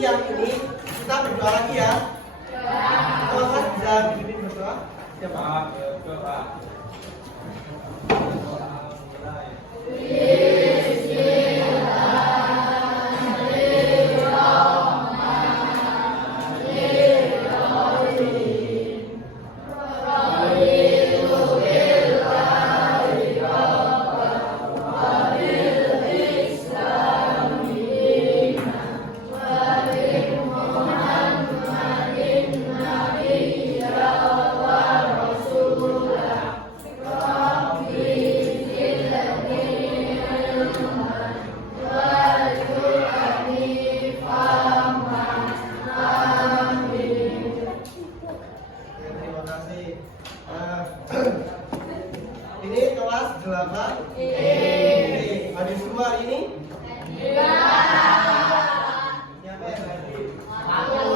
siang ini kita berdoa lagi ya. Teman-teman bisa bikin berdoa. Siapa? Berdoa. Ini kelas 8 Ada semua hari ini? Iya. Siapa yang hadir? Aku.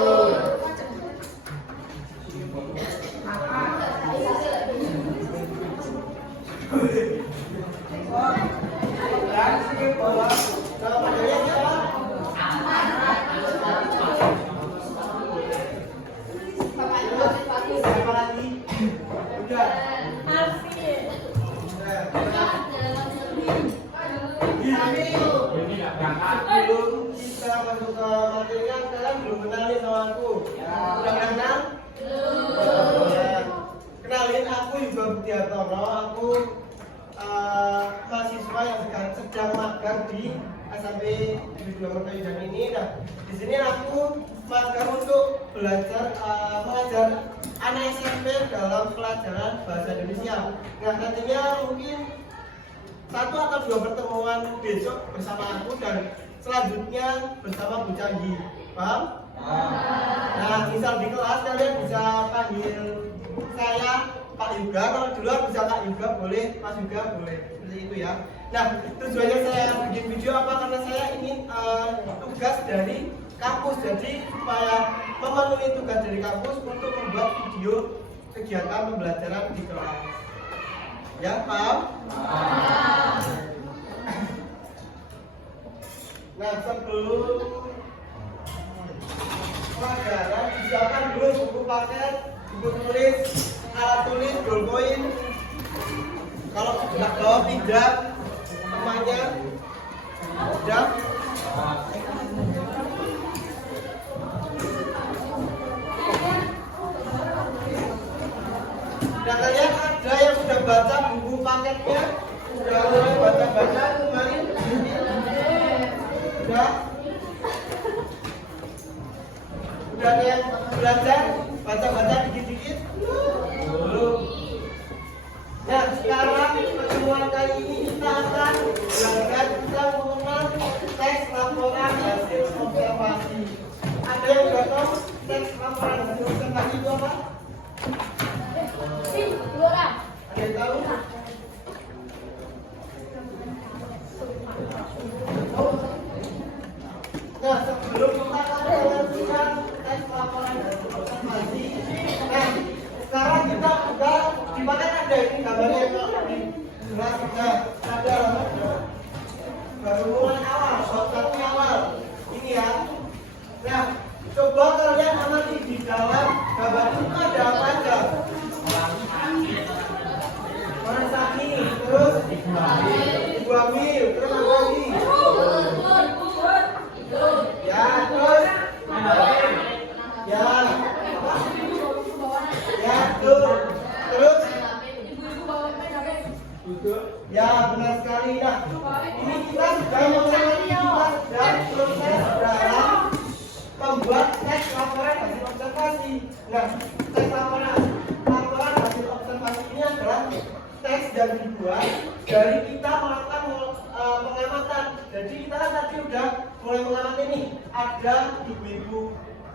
Nama panjangnya siapa? Siapa lagi? Udah. Belum kita masuk ke materinya, kalian belum kenal nih sama aku. Udah kenal? Belum. Ya. Kenalin, aku juga Budi Hartono. Aku mahasiswa yang sedang magang di SMP Negeri 2 Mertoyudan ini. Nah, di sini aku magang untuk belajar mengajar anak SMP dalam pelajaran bahasa Indonesia. Nah, nantinya mungkin 1 atau 2 pertemuan besok bersama aku dan selanjutnya bersama Bu Canggi. Paham? Nah, misal di kelas kalian bisa panggil saya Pak Yuga, kalau di luar bisa Kak Yuga boleh, Mas Yuga boleh, seperti itu ya. Nah, tujuannya saya bikin video apa? Karena saya ingin tugas dari kampus, jadi supaya memenuhi tugas dari kampus untuk membuat video kegiatan pembelajaran di kelas. Ya, paham? Nah, sebelum pelajaran disiapkan dulu buku paket, buku tulis, alat tulis, ballpoint. Kalau sudah bawa tidak temannya sudah. Dan kalian ada yang sudah baca buku paketnya, sudah mulai baca-baca kemarin? Sudah? Udah yang belajar baca-baca dikit-dikit? Belum. Nah, sekarang pertemuan kali ini kita akan belajar tentang mengenal teks laporan hasil observasi. Ada yang sudah tahu teks laporan hasil observasi itu apa? Ada yang tahu? Nah, sebelum kita menentukan teks laporan hasil observasi, nah, sekarang kita udah di mana ada ini gambarnya di jelas. Nah, ada baru mulai awal, satu awal ini ya. Nah, coba kalian amati di dalam gambar itu ada apa aja? Orang sakit, terus ibu hamil, terus apa lagi? Ya, terus ya, terus ya, benar sekali. Nah, ini kita sudah proses dalam membuat teks laporan hasil observasi. Nah, teks laporan hasil observasi ini adalah teks yang dibuat dari kita melakukan pengamatan. Jadi kita kan tadi udah mulai mengamati nih, ada ibu-ibu.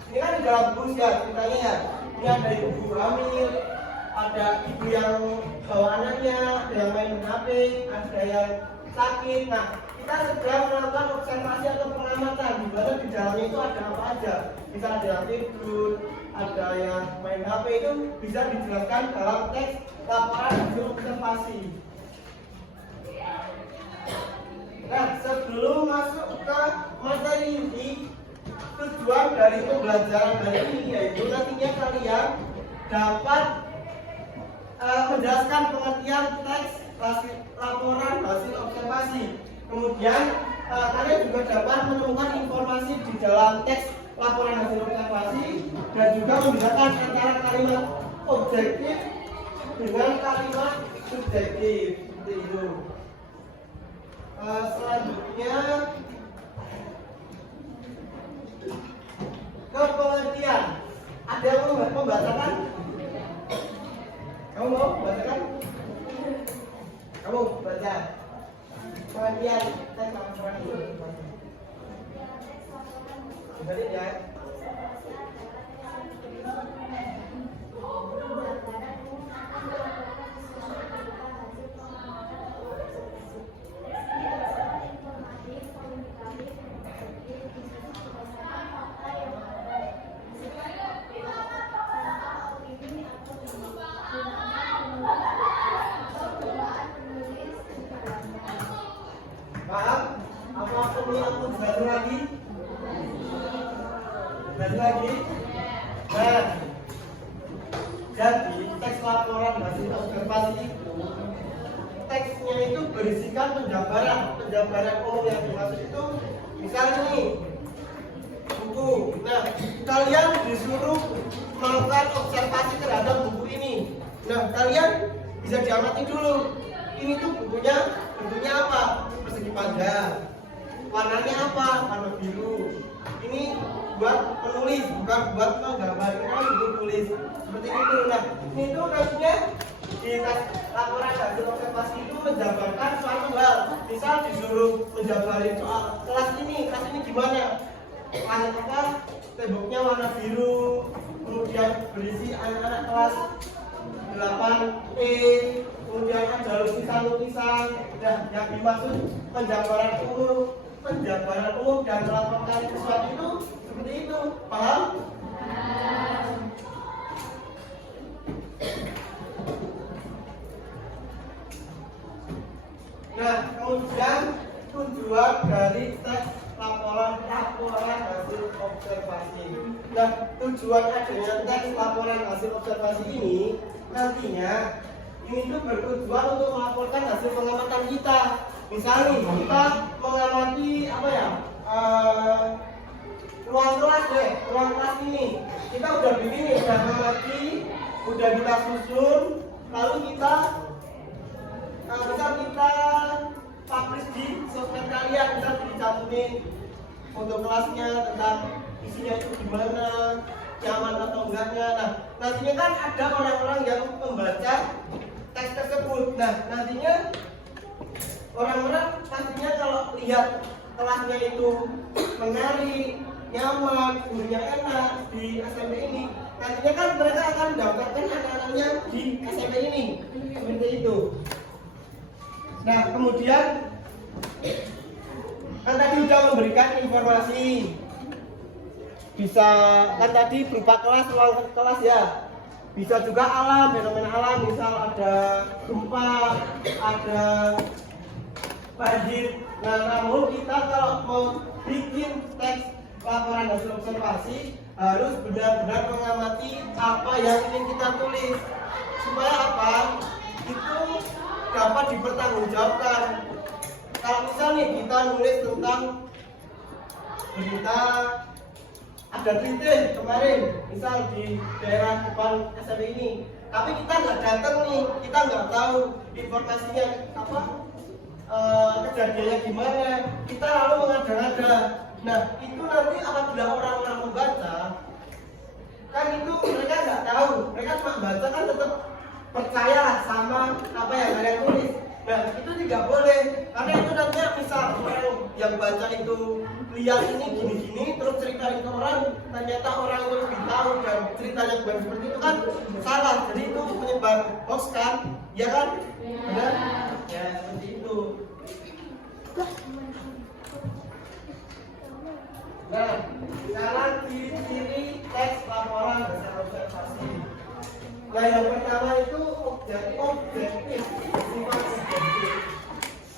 Ini kan di dalam bus ya ceritanya ya. Ini ada ibu hamil, ada ibu yang bawa anaknya, ada yang main HP, ada yang sakit. Nah, kita sedang melakukan observasi atau pengamatan di mana di dalamnya itu ada apa aja. Bisa ada yang tidur, ada yang main HP, itu bisa dijelaskan dalam teks laporan hasil observasi. Nah, sebelum masuk ke materi inti, tujuan dari pembelajaran hari ini yaitu nantinya kalian dapat menjelaskan pengertian teks laporan hasil observasi. Kemudian kalian juga dapat menemukan informasi di dalam teks laporan hasil observasi dan juga membedakan antara kalimat objektif dengan kalimat subjektif seperti itu. Selanjutnya ke pengertian. Ada yang mau membacakan? Kamu mau membacakan? Kamu baca pengertian teks laporan hasil observasi. Balik ya. Paham? Apa perlu aku jelasin lagi? Lagi. Nah, jadi teks laporan hasil observasi itu teksnya itu berisikan penjabaran umum yang dimaksud itu misalnya nih buku. Nah, kalian disuruh melakukan observasi terhadap buku ini. Nah, kalian bisa diamati dulu. Ini tuh bentuknya apa? Persegi panjang. Warnanya apa? Warna biru. Ini buat penulis, bukan buat menggambar, tulis seperti itu. Nah, itu nantinya di laporan hasil observasi itu menjabarkan suatu hal. Misal disuruh menjabarin soal kelas ini gimana? Kelas apa? Temboknya warna biru, kemudian berisi anak-anak kelas 8E, kemudian ada lukisan-lukisan. Nah, yang dimaksud penjabaran umum dan melaporkan sesuatu itu seperti itu, paham? Nah, kemudian tujuan dari teks laporan hasil observasi. Nah, tujuan adanya teks laporan hasil observasi ini nantinya ini tuh bertujuan untuk melaporkan hasil pengamatan kita. Misalnya kita mengamati ruang kelas ini. Kita udah bikin nih, udah mengamati, udah kita susun, lalu kita bisa kita publish di sosmed kalian, bisa dicantumin foto kelasnya tentang isinya itu gimana, nyaman atau enggaknya. Nah, nantinya kan ada orang-orang yang membaca teks tersebut. Nah, nantinya orang-orang pastinya kalau lihat kelasnya itu menarik, nyaman, gurunya enak di SMP ini, nantinya kan mereka akan mendaftarkan anak-anaknya di SMP ini, seperti itu. Nah, kemudian kan tadi sudah memberikan informasi, bisa kan tadi berupa ruang kelas ya, bisa juga alam, fenomena alam, misal ada gempa, ada banjir. Nah, namun kita kalau mau bikin teks laporan hasil observasi harus benar-benar mengamati apa yang ingin kita tulis supaya apa itu dapat dipertanggungjawabkan. Kalau misalnya kita nulis tentang berita ada titik kemarin misal di daerah depan SMP ini, tapi kita nggak datang nih, kita nggak tahu informasinya apa, kejadiannya gimana, kita lalu mengada-ngada. Nah, itu nanti apabila orang-orang membaca kan itu mereka nggak tahu, mereka cuma baca kan tetap percayalah sama apa yang kalian tulis. Nah, itu tidak boleh, karena itu nanti misal orang yang baca itu lihat ini gini-gini terus ceritain ke orang, ternyata orang itu lebih tahu dan ceritanya bukan seperti itu kan salah. Jadi itu menyebar hoax kan, ya kan? Benar? Ya, seperti itu. Nah, sekarang ciri-ciri teks laporan hasil observasi. Nah, yang pertama itu objektif, sifat objektif.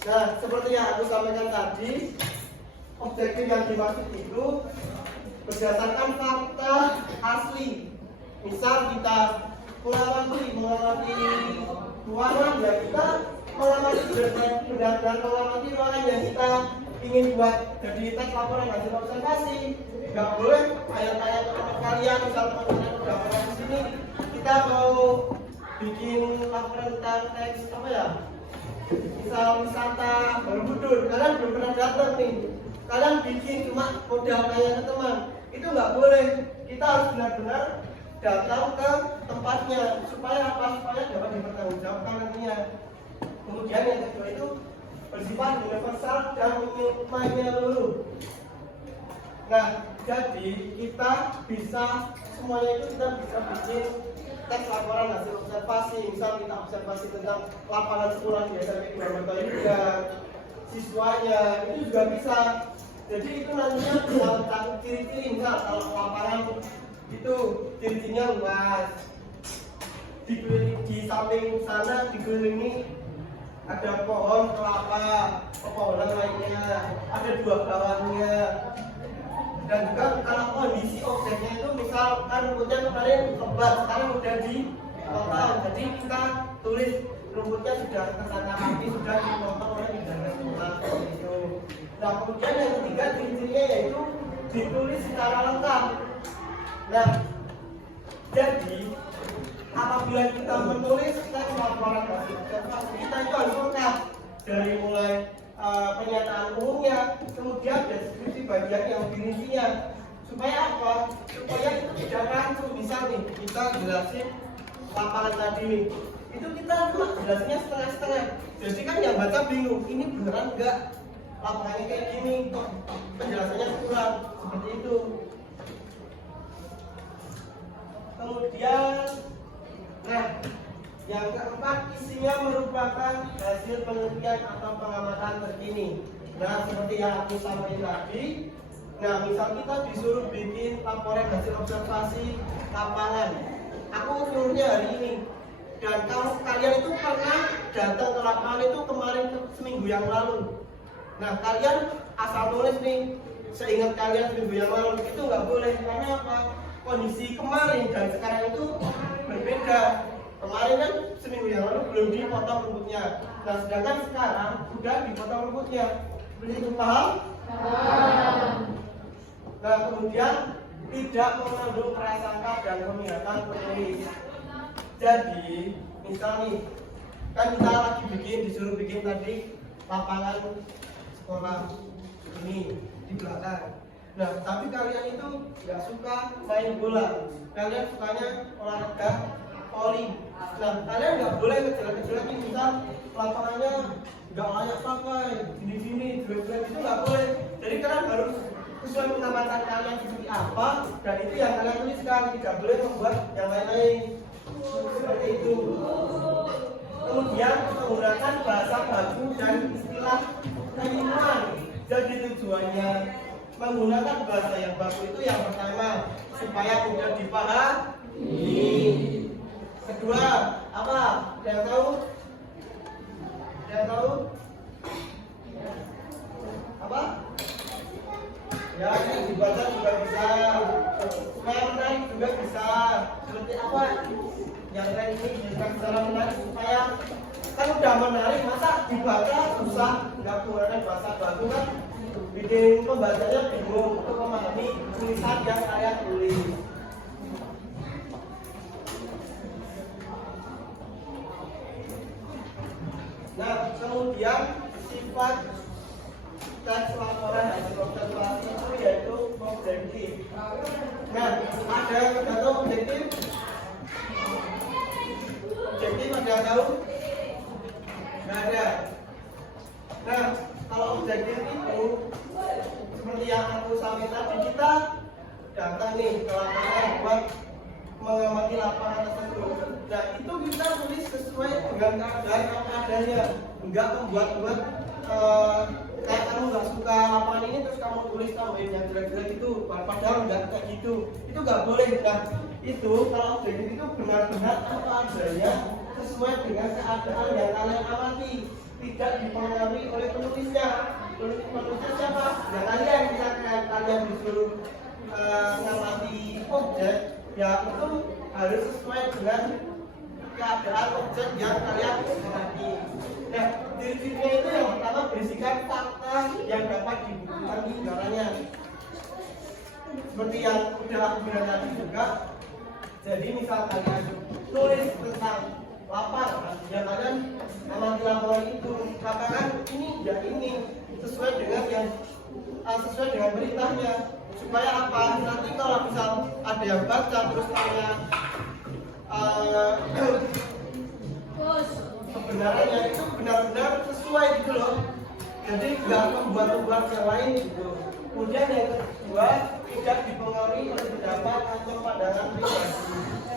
Nah, seperti yang aku sampaikan tadi, objektif yang dimaksud itu berdasarkan fakta asli. Misal kita mengamati ruangan, ya kita mengamati berdasarkan mengamati ruangan yang kita ingin buat jadi teks laporan hasil observasi. Nggak boleh tanya-tanya ke teman kalian, misal teman-teman udah pernah di sini, kita mau bikin laporan tentang teks apa ya? Misal wisata Borobudur, kalian belum pernah datang nih, kalian bikin cuma modal tanya ke teman, itu nggak boleh. Kita harus benar-benar datang ke tempatnya supaya apa? Supaya dapat dipertanggungjawabkan nantinya. Kemudian yang kedua itu bersifat universal dan menyeluruh. Nah, jadi kita bisa semuanya itu kita bisa bikin teks laporan hasil observasi. Misal kita observasi tentang lapangan sekolah di SMP Muhammadiyah, siswanya itu juga bisa. Jadi itu nantinya tentang ciri-ciri, misal kalau lapangan itu ciri-cirinya luas, di samping sana dikelilingi ada pohon kelapa, pepohonan lainnya, ada dua bawahnya. Dan juga kalau kondisi objeknya itu misal kan rumputnya kemarin lebat, sekarang udah dipotong, jadi kita tulis rumputnya sudah tersangka api, sudah dipotong oleh pidana sekolah itu. Nah kemudian yang ketiga ciri-cirinya yaitu ditulis secara lengkap. Nah jadi apabila kita menulis teks laporan hasil observasi, kita itu harus lengkap dari mulai pernyataan umumnya, kemudian deskripsi bagian yang dirincinya. Supaya apa? Supaya itu tidak rancu. Misal nih, kita jelasin lapangan tadi nih, itu kita cuma jelasnya setengah-setengah. Jadi kan yang baca bingung, ini beneran enggak? Lapangannya kayak gini, kok penjelasannya kurang, seperti itu. Kemudian, nah, yang keempat, isinya merupakan hasil penelitian atau pengamatan terkini. Nah, seperti yang aku sampaikan tadi, nah, misal kita disuruh bikin laporan hasil observasi lapangan. Aku suruhnya hari ini. Dan kalau kalian itu pernah datang ke lapangan itu kemarin seminggu yang lalu. Nah, kalian asal nulis nih, seingat kalian seminggu yang lalu, itu nggak boleh. Karena apa? Kondisi kemarin dan sekarang itu berbeda. Kemarin kan seminggu yang lalu belum dipotong rumputnya. Nah, sedangkan sekarang sudah dipotong rumputnya. Seperti itu, paham? Nah, kemudian tidak mengandung prasangka dan pemihatan penulis. Jadi, misal nih, kan kita lagi disuruh bikin tadi lapangan sekolah ini di belakang. Nah, tapi kalian itu nggak suka main bola, kalian sukanya olahraga voli. Nah, kalian nggak boleh ngejelek-jelekin, misal lapangannya nggak layak pakai, gini-gini, jelek-jelek, itu nggak boleh. Jadi kalian harus sesuai pengamatan kalian seperti apa, dan itu yang kalian tuliskan, tidak boleh membuat yang lain-lain. Seperti itu. Kemudian menggunakan bahasa baku dan istilah keilmuan. Jadi tujuannya menggunakan bahasa yang baku itu yang pertama supaya mudah dipahami. Kedua, apa? Yang tahu? Yang tahu? Apa? Ya, dibaca juga bisa. Supaya menarik juga bisa. Seperti apa? Yang lain ini bisa secara menarik supaya kan udah menarik, masa dibaca susah, nggak menggunakan bahasa baku kan bikin pembacanya bingung untuk memahami tulisan yang saya tulis. Nah, kemudian sifat teks laporan hasil observasi itu yaitu objektif. Nah, ada yang tahu objektif? Objektif ada yang tahu? Nggak ada. Nah, kalau objektif itu seperti yang aku sampaikan tadi, kita datang nih ke lapangan buat mengamati lapangan tersebut. Nah, itu kita tulis sesuai dengan keadaan yang adanya, enggak membuat-buat kayak kamu nggak suka lapangan ini terus kamu tulis tambahin yang jelek-jelek itu, padahal nggak kayak gitu. Itu nggak boleh. Nah, itu kalau objektif itu benar-benar apa adanya sesuai dengan keadaan yang kalian amati, tidak dipengaruhi oleh penulisnya. Penulisnya siapa? Ya kalian. disuruh mengamati objek, ya itu harus sesuai dengan keadaan objek yang kalian amati. Nah, ciri-cirinya itu yang pertama berisikan fakta yang dapat dibuktikan di negaranya. Seperti yang sudah aku bilang tadi juga. Jadi misal kalian tulis tentang lapar, ya kalian amati laporan itu, katakan ini ya ini sesuai dengan beritanya, supaya apa? Nanti kalau misal ada yang baca terus tanya kebenarannya itu benar-benar sesuai gitu loh. Jadi nggak membuat yang lain gitu. Kemudian yang kedua, tidak dipengaruhi oleh pendapat atau pandangan pribadi.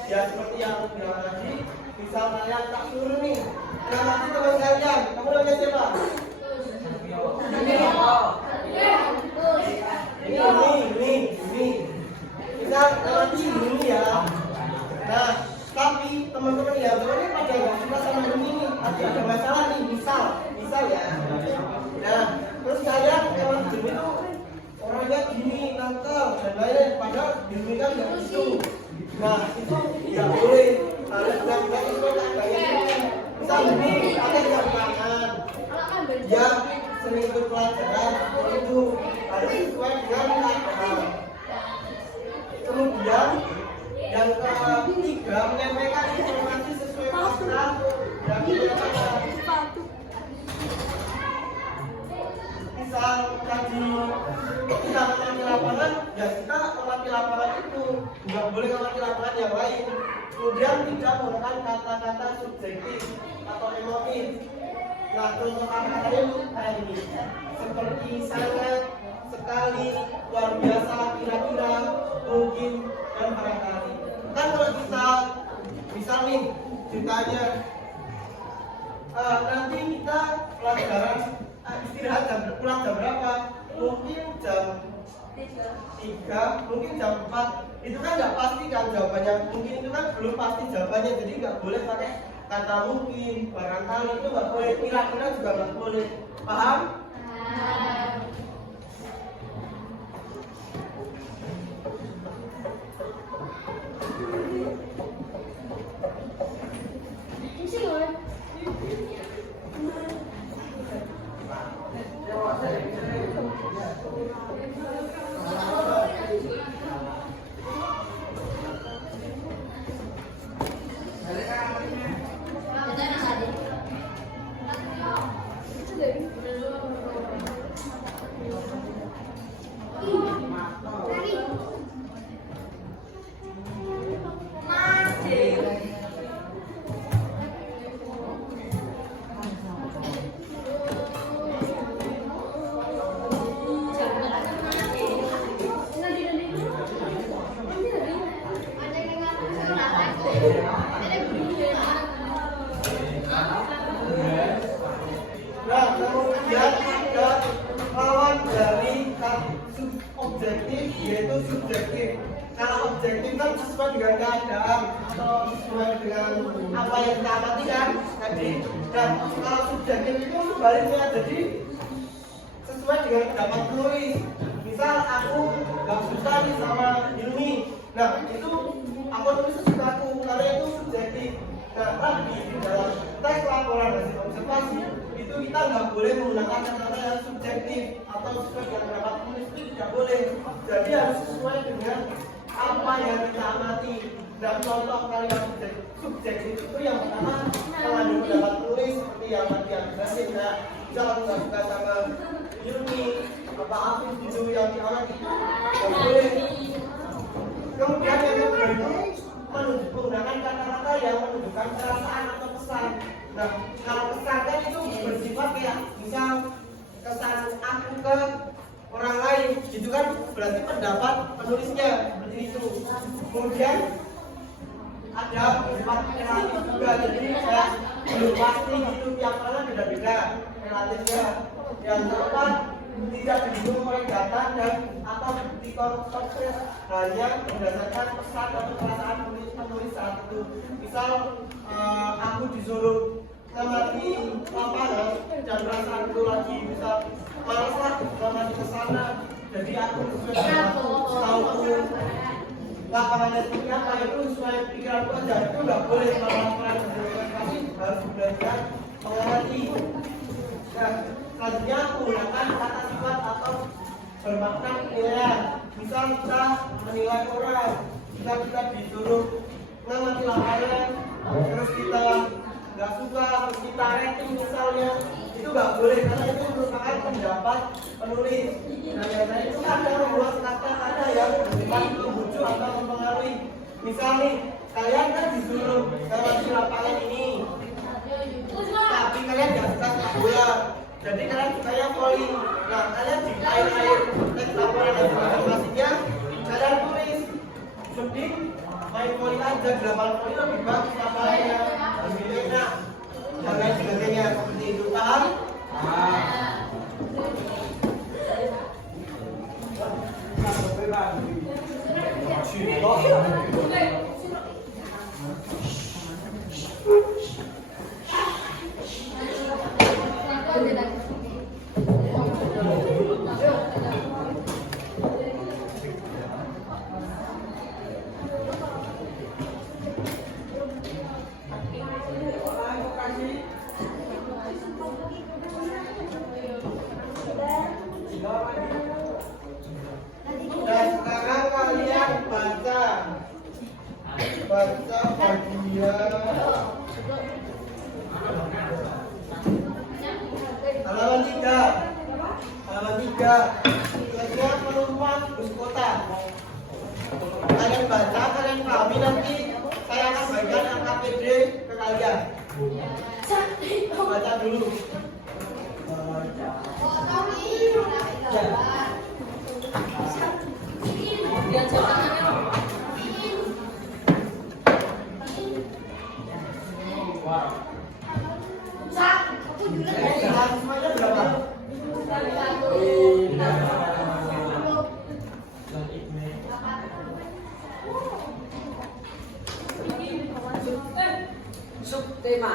Ya seperti yang aku bilang tadi, misal kalian tak suruh nih, nah nanti teman kalian, kamu namanya siapa? Ini. Misal nanti ini ya. Nah, tapi teman-teman ya, teman-teman pada nggak suka sama ini, ada masalah nih, misal ya. Nah, terus kalian emang Jimmy itu orangnya gini, nakal dan lain-lain, padahal Jimmy kan nggak gitu. Nah, itu nggak boleh, harus kita sesuai kayak misal Jimmy ada yang tangan, ya sering ikut pelajaran, itu harus sesuai dengan keadaan. Kemudian yang ketiga, menyampaikan informasi sesuai fakta dan kebenaran. Misal tadi kita mengamati lapangan, ya kita mengamati lapangan itu, nggak boleh mengamati lapangan yang lain. Kemudian tidak menggunakan kata-kata subjektif atau emotif. Nah, contoh kata-katanya itu kayak ini, seperti sangat, sekali, luar biasa, kira-kira, mungkin, dan barangkali. Kan kalau kita misal nih ditanya nanti kita pelajaran istirahat pulang jam berapa? Mungkin jam 3, mungkin jam 4. Itu kan nggak pasti kan jawabannya. Mungkin itu kan belum pasti jawabannya, jadi nggak boleh pakai kata mungkin, barangkali itu nggak boleh, kira-kira juga nggak boleh. Paham? Nah, kemudian ada lawan dari objektif, yaitu subjektif. Kalau objektif kan sesuai dengan keadaan atau sesuai dengan apa yang kita amati kan tadi. Dan kalau subjektif itu sebaliknya, jadi sesuai dengan pendapat penulis. Misal aku nggak suka nih sama Hilmi, nah itu aku tulis sesuka aku, karena itu subjektif. Nah, tapi di dalam teks laporan hasil observasi itu kita nggak boleh menggunakan kata-kata yang subjektif atau sesuai dengan pendapat penulis, itu tidak boleh. Jadi harus sesuai dengan apa yang kita amati. Dan contoh kalimat subjektif itu yang pertama mengandung pendapat penulis seperti yang tadi yang jelasin ya. Misal aku nggak suka sama Yuni, apa aku gitu yang diamati, nggak boleh. Kemudian yang kedua itu menggunakan kata-kata yang menunjukkan perasaan atau pesan. Nah, kalau pesan kan itu bersifat kayak misal kesan aku ke orang lain, gitu kan berarti pendapat penulisnya seperti itu. Kemudian ada bersifat relatif juga, jadi kayak belum pasti gitu, yang mana beda-beda relatifnya. Yang keempat, tidak didukung oleh data dan atau bukti konkret, hanya berdasarkan pesan atau perasaan penulis saat itu. Misal aku disuruh ngamati lapangan dan perasaan itu lagi misal malas lah ngamati ke sana, Jadi aku tahu lapangannya seperti apa itu supaya pikiranku aja itu nggak boleh malah tapi harus belajar mengerti. Dan selanjutnya menggunakan kata sifat atau bermakna penilaian. Misal kita menilai orang, kita disuruh mengamati lapangan, terus kita nggak suka, terus kita rating misalnya, itu nggak boleh karena itu merupakan pendapat penulis. Nah biasanya itu ada membuat kata-kata yang dapat membujuk atau mempengaruhi. Misal nih, kalian kan disuruh mengamati lapangan ini, tapi kalian nggak suka sepak bola, jadi kalian sukanya voli. Nah kalian di air teks laporan dan informasinya kalian tulis mending main voli aja, 8 voli lebih bagus lapangannya, lebih enak dan lain sebagainya seperti itu. Paham? Dan sekarang kalian baca bagian halaman 3 tugasnya penumpang bus kota. Kalian baca, kalian pahami, nanti saya akan bagikan AKPD ke kalian. Baca dulu. Semuanya berapa? Subtema.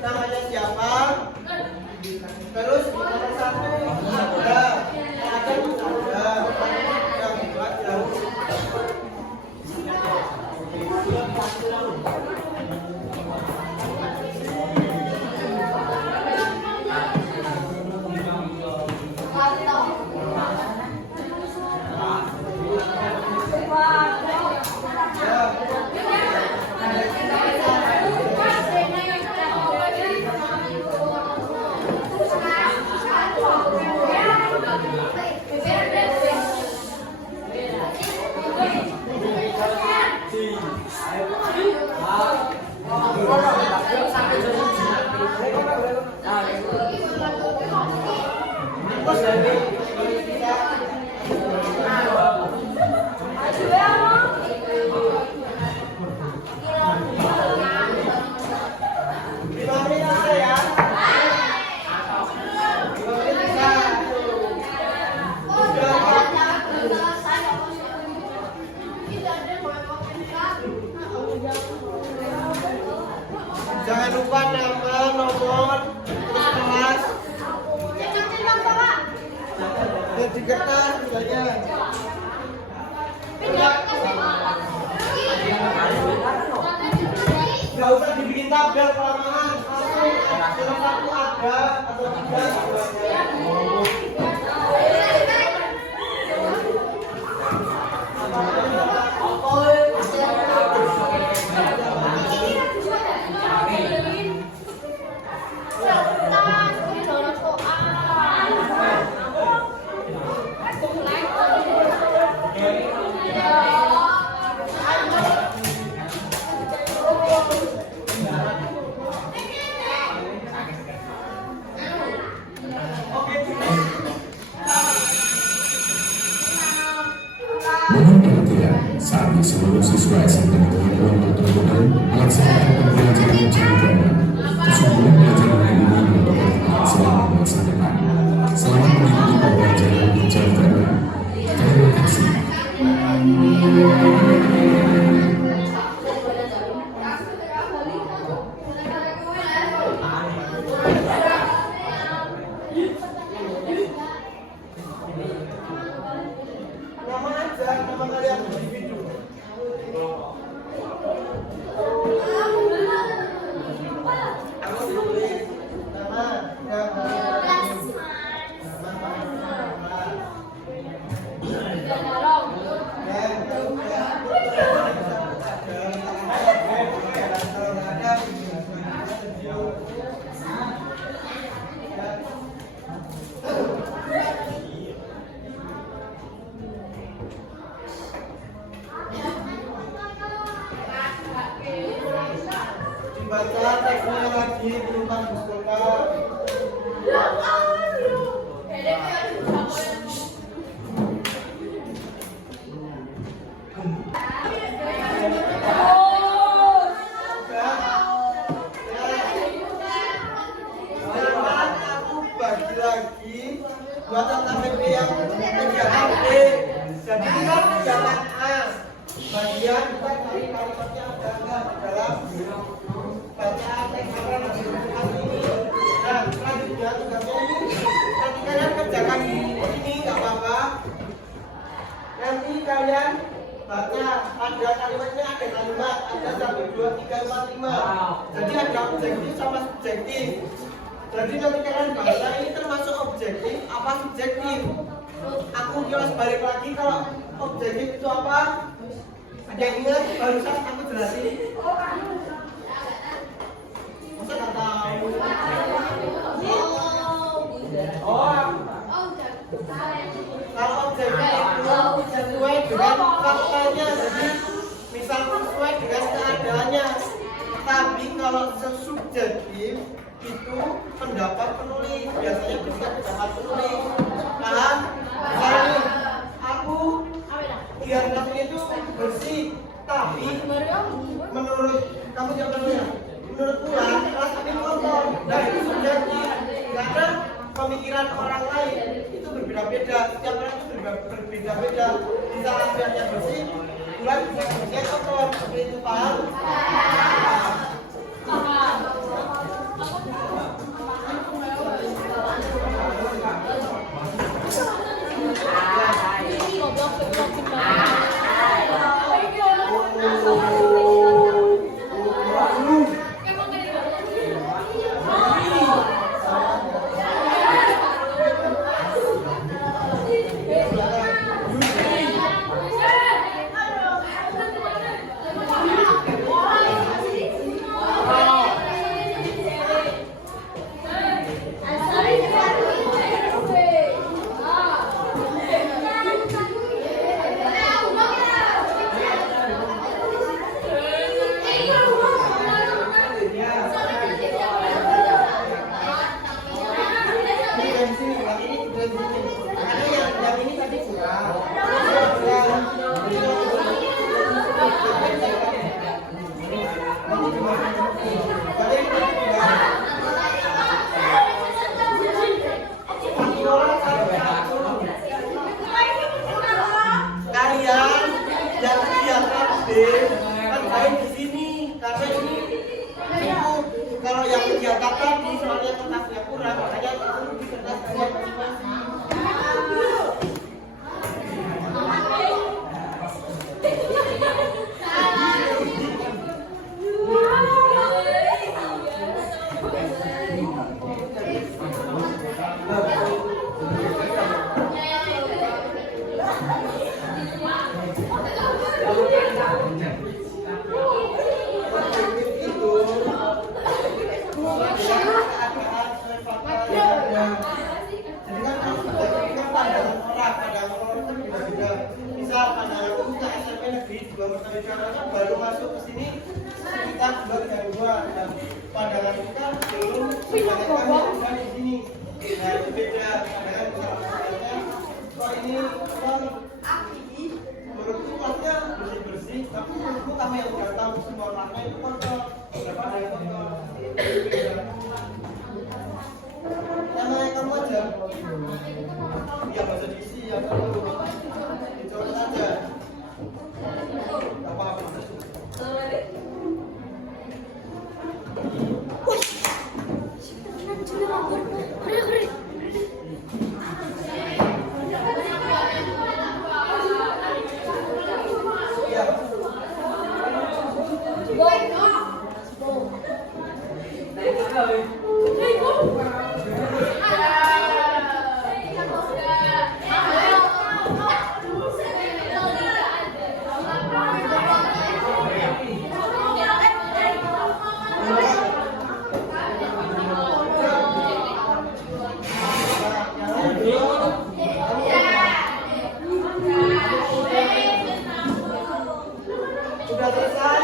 Namanya siapa? Terus nomor 1 ada, yang kedua ada, yang kedua jauh. Jangan lupa nama, nomor, terus kelas. Dan di kertas misalnya. Gak usah dibikin tabel kelamaan. Langsung satu ada atau tidak semuanya. Mohon perhatian saat ini seluruh siswa SMP Negeri Pondok Tengkodan melaksanakan pembelajaran ujian agama. Sesungguhnya pelajaran ini untuk bermanfaat selama masa depan. Selamat mengikuti pembelajaran ujian agama. Terima kasih. Nama aja, nama kalian individu. Aku tulis nama, dibaca teksnya lagi belum bagus Golkar. Jangan aku bagi lagi buat KTP yang 3 B. Jadi kan jangan A. Bagian kita cari kalimatnya ada nggak di dalam bacaan teks ini. Nah, selanjutnya tugasnya ini nanti kalian kerjakan ini nggak apa-apa. Nanti kalian baca ada kalimatnya, ada kalimat, ada 1, 2, 3, 4, 5. Jadi ada objektif sama subjektif. Jadi nanti kalian baca ini termasuk objektif apa subjektif. Aku jelas balik lagi kalau objektif itu apa. Ada yang ingat barusan aku jelasin? Masa nggak tahu? Kalau objektif itu sesuai dengan faktanya, jadi misal sesuai dengan keadaannya. Tapi kalau subjektif itu pendapat penulis, biasanya bersikap pendapat penulis. Paham? Misalnya aku biar nasinya itu bersih, tapi menurut kamu jangan menurut menurut pulang kelas ini kotor. Nah itu subjektif karena pemikiran orang lain itu berbeda-beda, setiap orang itu berbeda-beda. Bisa biarnya bersih, pulang bisa bersih kotor, seperti itu. Paham? Dek, kan saya di sini karena ini cukup. Kalau yang kegiatan tadi soalnya kertasnya kurang, makanya itu di kertas kalian masing-masing. Baru masuk ke sini sekitar 2 bulan. Pandangan kita belum kebanyakan di sini. Nah, itu beda pandangan kita. Kok ini menurutku kelasnya bersih-bersih, tapi menurutku kamu yang udah tahu semua warna itu kotor. Berapa ada yang kotor? Namanya kamu aja. Ya bahasa diisi ya kamu. Dicoret aja. Apa-apa. Sudah selesai?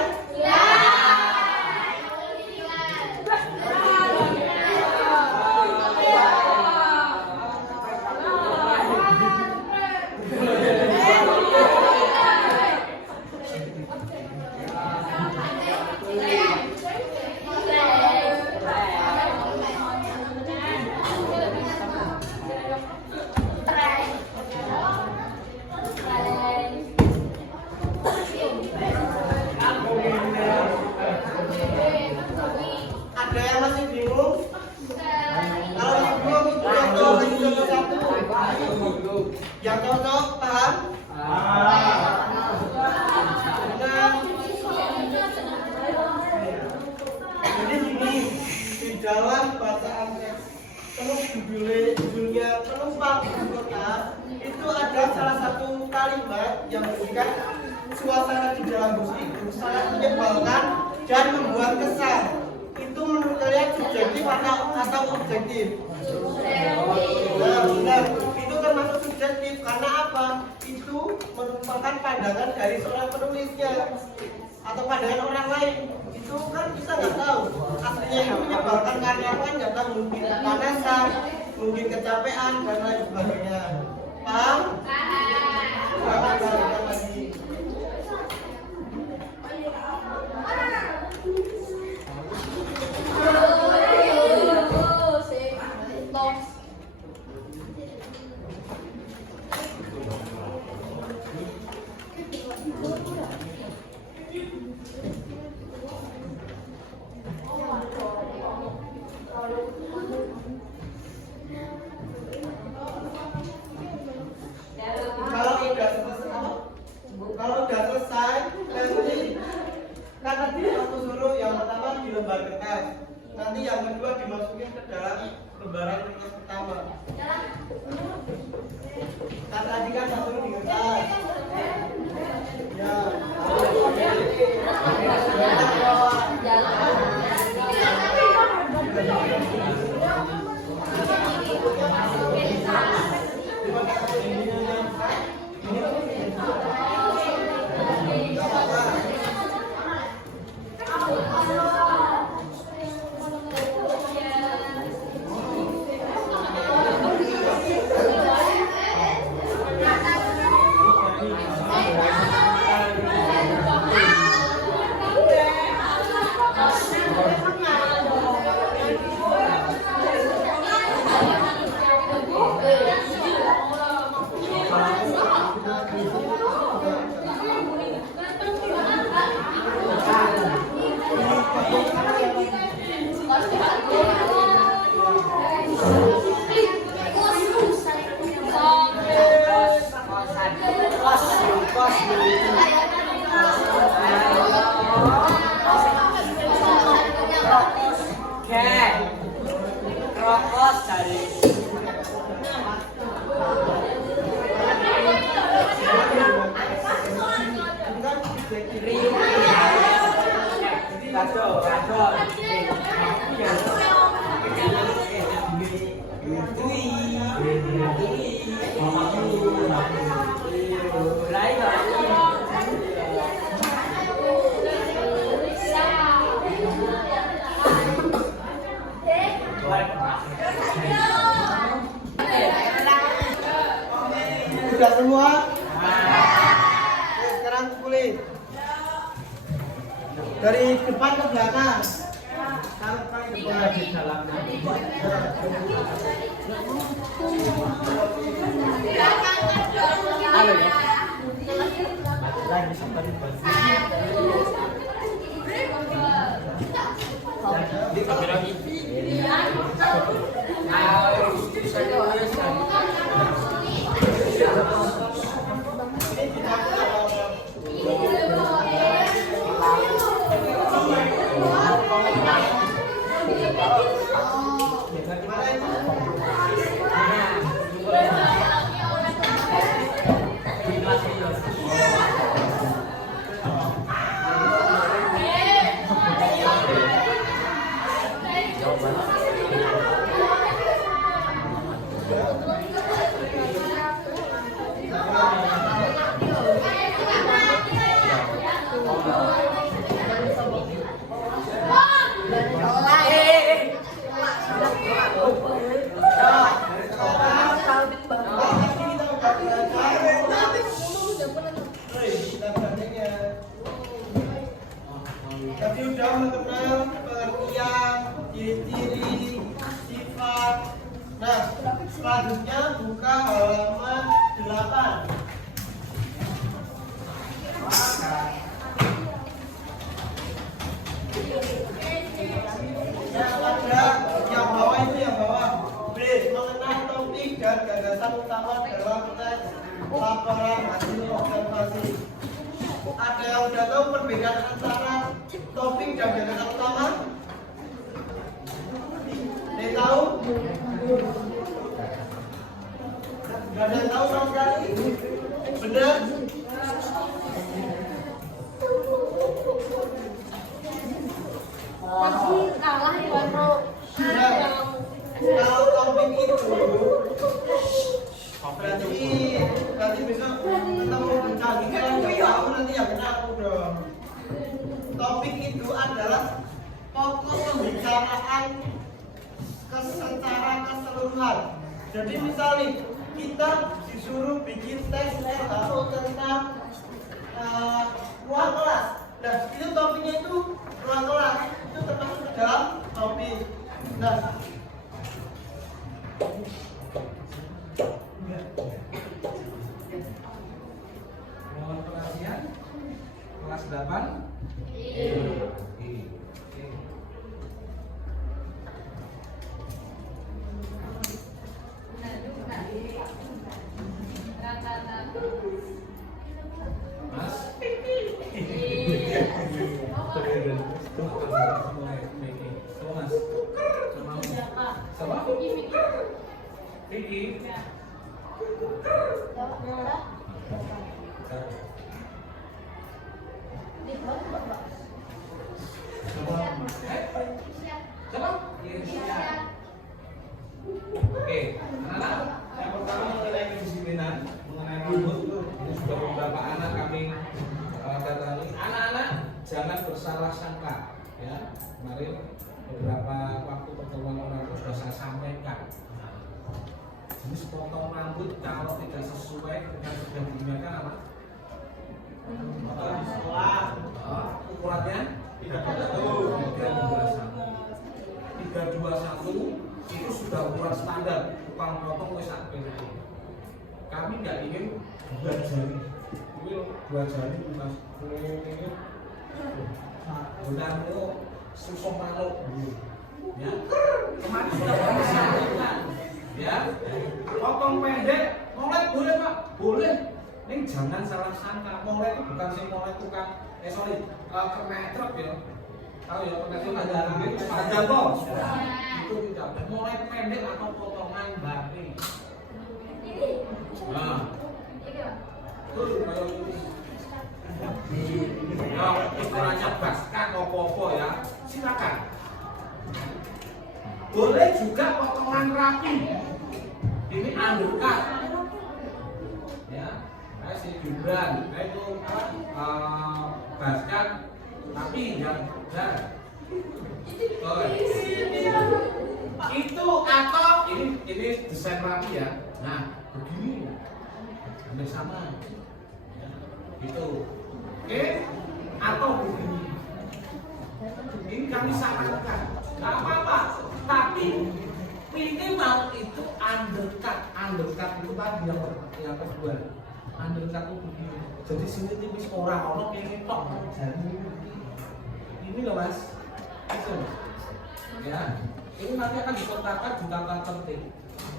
Ada yang masih bingung? Kalau yang bingung itu yang contoh satu. Yang cocok paham? Nah, jadi gini, di dalam bacaan teks judulnya penumpang ibu kota itu ada salah satu kalimat yang memberikan suasana di dalam bus itu sangat menyebalkan dan membuat kesan. Itu menurut kalian subjektif atau objektif? Nah, benar. Itu termasuk subjektif karena apa? Itu merupakan pandangan dari seorang penulisnya atau pandangan orang lain. Itu kan kita nggak tahu. Aslinya itu menyebalkan karena apa? Nggak tahu, mungkin kepanasan, mungkin kecapean dan lain sebagainya. Paham? Paham lagi. Kalau udah selesai, nanti kan tadi aku suruh yang pertama di lembar kertas, nanti yang kedua dimasukin ke dalam lembaran kertas pertama. Kan tadi kan satu di kertas. Sudah semua? Oke, sekarang kulit. Dari depan ke belakang. Taruh paling depan di dalam. Tapi udah mengenal pengertian, ciri-ciri, sifat. Nah, selanjutnya buka halaman 8. Nah, pada yang bawah itu yang bawah. B. Mengenal topik dan gagasan utama dalam teks laporan hasil observasi. Ada yang udah tahu perbedaan antara topik dan gagasan utama? Ada tahu? Gak ada yang tahu sama sekali? Benar? Masih kalah ya bro. Nah, kalau topik itu berarti besok ketemu bercanda kan nggak tahu nanti yang kena aku dong. Topik itu adalah pokok pembicaraan secara keseluruhan. Jadi misalnya kita disuruh bikin tes atau tentang ruang kelas. Nah itu topiknya itu ruang kelas, itu termasuk ke dalam topik. Nah mohon perhatian kelas 8. Mas. Sama? Vicky. Oke, anak-anak, yang pertama mengenai kedisiplinan, mengenai rambut, ini sudah beberapa anak kami datangi. Anak-anak jangan bersalah sangka, ya. Kemarin beberapa waktu pertemuan orang sudah saya sampaikan. Jenis potong rambut kalau tidak sesuai dengan sudah digunakan apa? Ukurannya 321 itu sudah ukuran standar, tukang potong wis sak kene. Kami nggak ingin 2 jari. Ini 2 jari Mas. Ini benar itu susah maluk. Ya. Kemarin sudah kami sampaikan. Ya. Potong pendek, molek boleh Pak? Boleh. Ini jangan salah sangka, molek itu bukan sing molek tukang kemetrek ya. Tahu ya, kemetrek ada itu panjang kok. Itu tidak boleh. Molek pendek atau potongan batik. Nah. Terus kayak ini. Ya, istilahnya baskan apa-apa ya, silakan. Boleh juga potongan rapi. Ini undercut. Ya, kayak si Gibran, kayak itu baskan tapi yang besar. Itu atau ini desain rapi ya. Nah, begini. Hampir sama. Gitu. Oke? Atau begini. Ini kami sarankan. Enggak apa-apa. Tapi minimal itu undercut. Undercut itu tadi yang kedua. Undercut itu begini. Jadi sini tipis orang ini tok jadi ini loh Mas. Itu. Ya. Ini nanti akan dikotakan di tata tertib.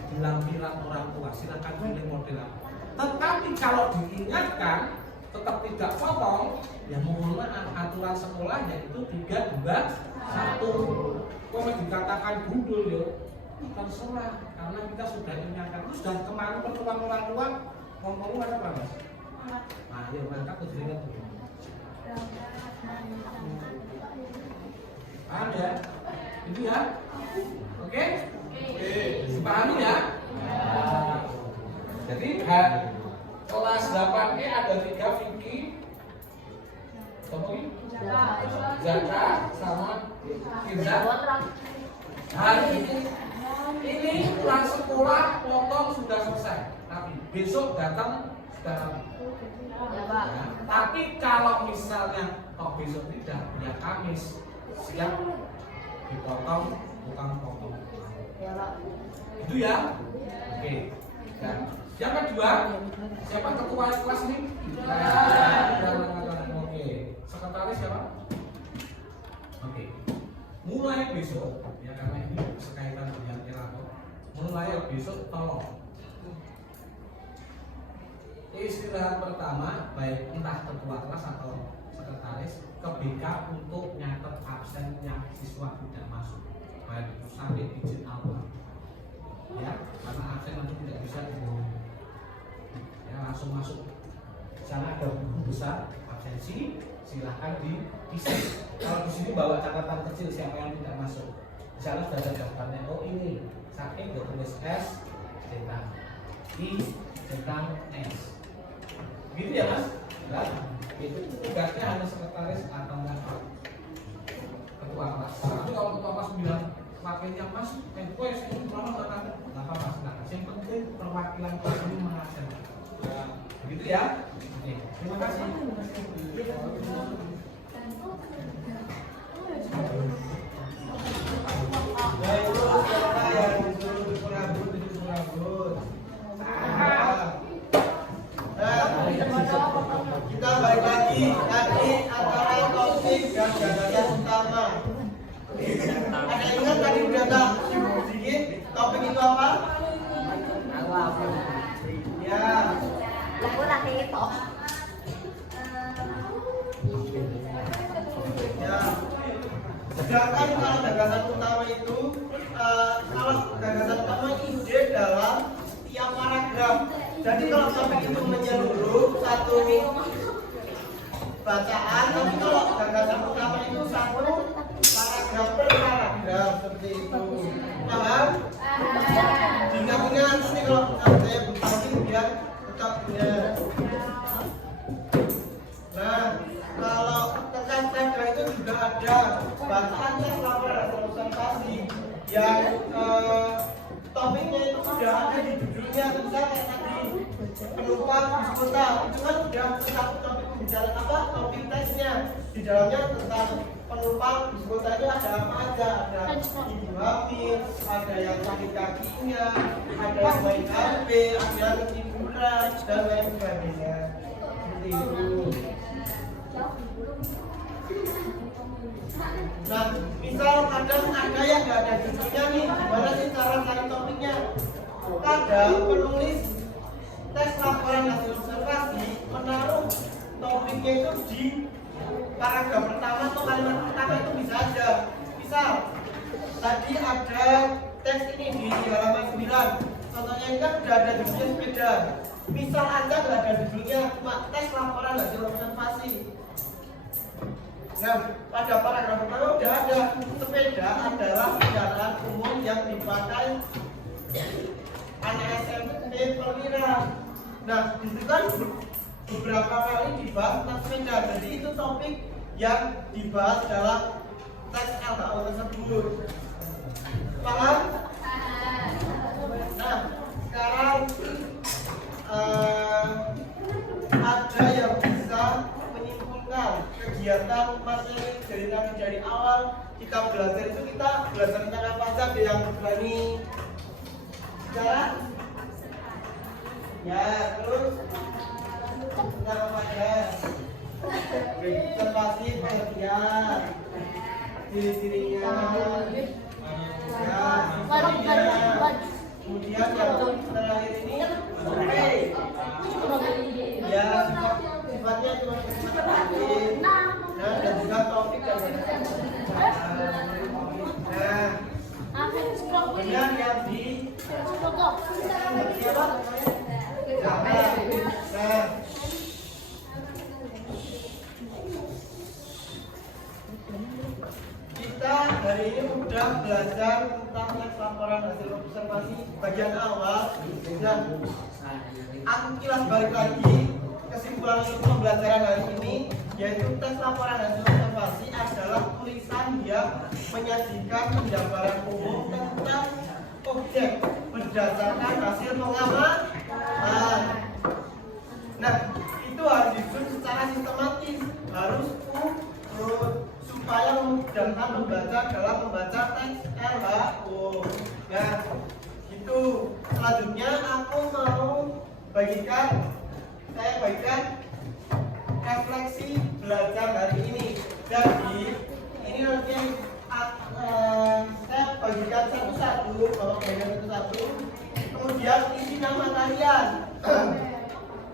Bilang-bilang orang tua, silakan pilih model apa. Tetapi kalau diingatkan tetap tidak potong, ya mohon maaf aturan sekolahnya itu 3, 2, 1. Kalau dikatakan gundul ya terserah, karena kita sudah ingatkan. Terus sudah kemarin pertemuan orang tua ngomong ada apa Mas? Nah, ya mantap tuh ingat tuh. Paham ya? Itu ya? Oke? Dipahami ya? Jadi kelas 8E ada 3 fikih, zakat sama infak. Hari ini pulang sekolah potong sudah selesai, tapi besok datang sudah. Ya. Tapi kalau misalnya besok tidak, ya Kamis siap dipotong tukang potong. Itu ya. Oke. Dan yang kedua, siapa ketua kelas ini? Oke. Sekretaris siapa? Oke. Mulai besok, ya karena ini sekaitan dengan erator. Mulai besok tolong. Istirahat pertama, baik entah ketua kelas atau sekretaris, ke BK untuk nyatet absennya siswa tidak masuk. Baik itu sampai izin awal. Ya, karena absen nanti tidak bisa dibohongi. Ya, langsung masuk. Di sana ada buku besar absensi, silahkan diisi. Kalau di sini bawa catatan kecil siapa yang tidak masuk. Di sana sudah ada daftarnya. Oh ini, saking tulis S, centang I, centang S. Gitu ya Mas? Ya, itu tugasnya hanya sekretaris atau ketua kelas. Tapi kalau ketua kelas bilang wakilnya Mas, request itu malah nggak apa-apa, silakan. Yang penting perwakilan kelas ini mengajar. Ya, begitu ya. Oke, terima kasih. Baik, terus siapa yang disuruh berperabot, berperabot. Kita balik lagi tadi antara topik dan gagasan utama. Ada ingat tadi udah tak sedikit topik itu apa? Ya. Aku lagi itu. Ya. Sedangkan kalau gagasan utama itu, kalau gagasan utama ide dalam tiap paragraf. Jadi kalau topik itu menyeluruh satu bacaan, tapi kalau gagasan utama itu satu paragraf per paragraf seperti itu. Paham? Diingat-ingat nanti kalau saya berbagi biar tetap benar. Nah, kalau tekan tanda itu juga ada bacaan tes laporan atau observasi yang topiknya itu sudah ada di judulnya, misalnya kayak tadi penumpang bus kota itu kan sudah satu topik pembicaraan apa topik tesnya di dalamnya tentang penumpang bus kota itu ada apa aja, ada ibu hamil, ada yang sakit kakinya, ada yang main HP, ada yang ketiduran dan lain sebagainya. Seperti itu. Nah, misal kadang ada yang nggak ada judulnya nih, gimana sih cara cari topiknya? Kadang penulis tes laporan hasil observasi menaruh topiknya itu di paragraf pertama atau kalimat pertama itu bisa aja. Misal tadi ada teks ini di halaman 9 contohnya ini kan udah ada judulnya sepeda. Misal aja nggak ada judulnya, cuma tes laporan hasil observasi. Nah, pada paragraf pertama udah ada sepeda adalah kendaraan umum yang dipakai anak SMP perwira. Nah, itu kan beberapa kali dibahas tentang sepeda. Jadi itu topik yang dibahas dalam tes LHO tersebut. Paham? Nah, sekarang ada yang bisa menyimpulkan kegiatan materi dari awal kita belajar itu kita belajar tentang apa aja yang berani sekarang ya terus tentang apa aja observasi pengertian ciri-cirinya kemudian yang terakhir ini ya sifatnya cuma dan juga topik dan kemudian yang di kita hari ini sudah belajar tentang laporan hasil observasi bagian awal. Nah, aku kilas balik lagi kesimpulan untuk pembelajaran hari ini, yaitu tes laporan hasil observasi adalah tulisan yang menyajikan penjabaran umum tentang objek berdasarkan hasil pengamatan. Nah, itu harus disusun secara sistematis, harus urut supaya memudahkan membaca dalam membaca teks LHO. Nah, itu selanjutnya aku mau saya bagikan refleksi belajar hari ini. Jadi ini nanti saya bagikan satu-satu, bapak bagikan satu-satu. Kemudian isi nama kalian.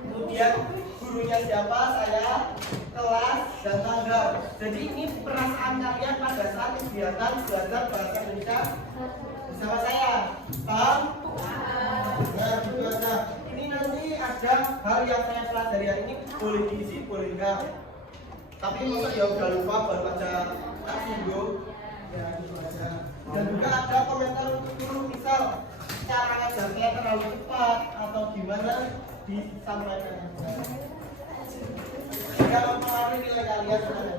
Kemudian gurunya siapa, saya, kelas, dan tanggal. Jadi ini perasaan kalian pada saat kegiatan belajar bahasa Indonesia bersama saya. Paham? Nah, gitu aja. Ini nanti ada hal yang saya pelajari hari ini, boleh diisi, boleh enggak. Tapi masa ya udah lupa baru aja tak singgung. Ya, gitu aja. Dan juga ada komentar untuk guru, misal cara ngajarnya terlalu cepat atau gimana, disampaikan aja. Jika mempengaruhi nilai kalian sebenarnya.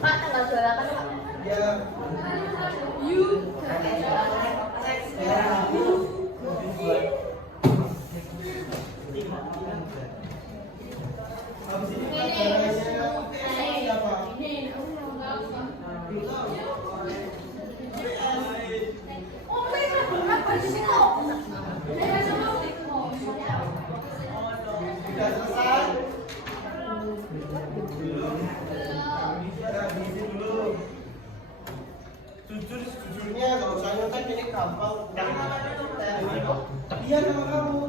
Pak, tanggal 28 Pak. Ya. Habis ini pelajarannya Iya sama kamu.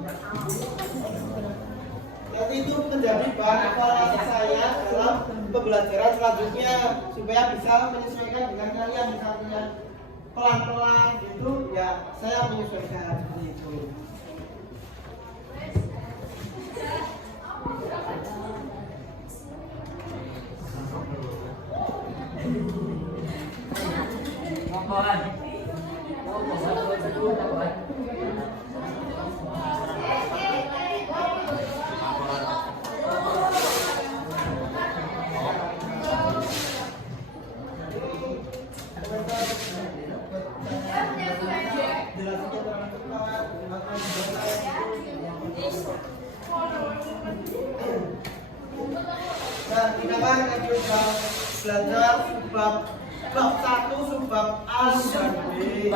Nanti itu menjadi bahan evaluasi saya dalam pembelajaran selanjutnya supaya bisa menyesuaikan dengan kalian. Misalnya pelan-pelan gitu ya, saya menyesuaikan seperti itu. Nah, kita kan sudah belajar bab 1 subbab A dan B.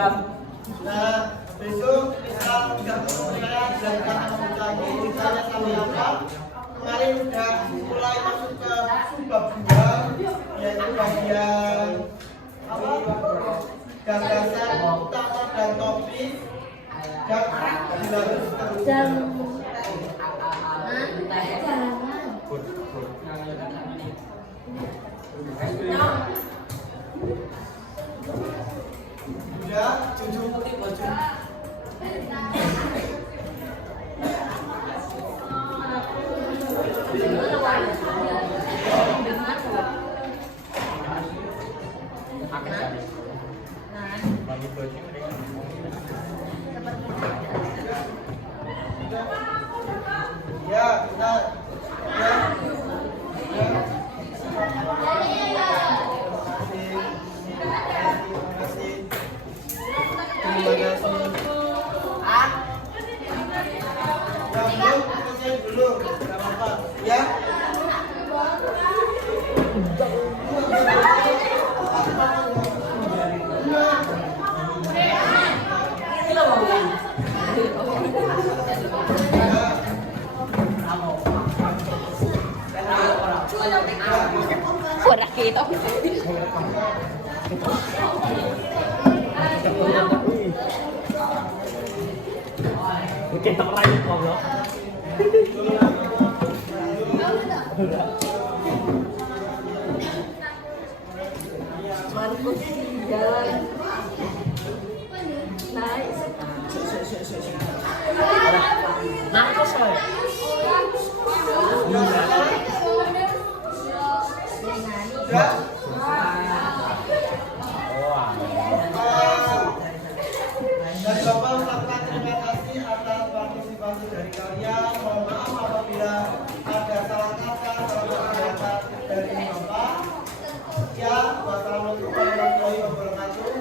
Nah, besok kita nggak perlu saya belajar sama lagi. Misalnya sampai apa? Kemarin udah mulai masuk ke subbab 2, yaitu bagian apa? Gagasan utama dan topik dan dilanjut udah jujur putih baju. Ya, kita ya. Kurang gitu. Kita lagi ngobrol. Markus jalan naik. Markus saya. Dan Bapak ucapkan terima kasih atas partisipasi dari kalian. Mohon maaf apabila ada salah kata, salah kata dari Bapak. Ya, wassalamualaikum warahmatullahi wabarakatuh.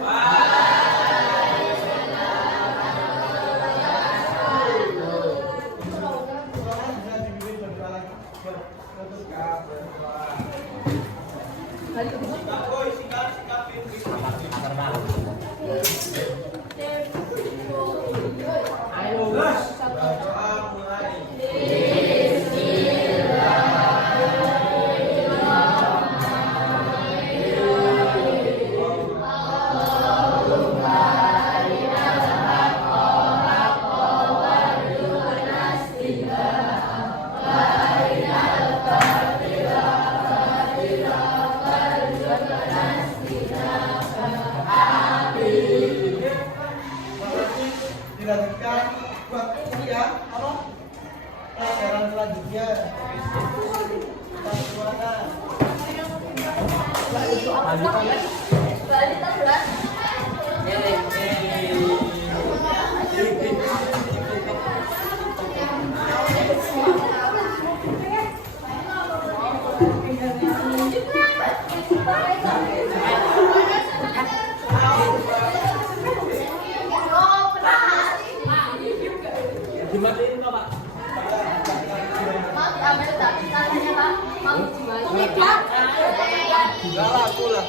Dilanjutkan buat ini ya, apa? Pelajaran selanjutnya. Dimatiin nggak Pak? Mau ambil tak? Katanya Pak, mau jual. Enggak laku lah.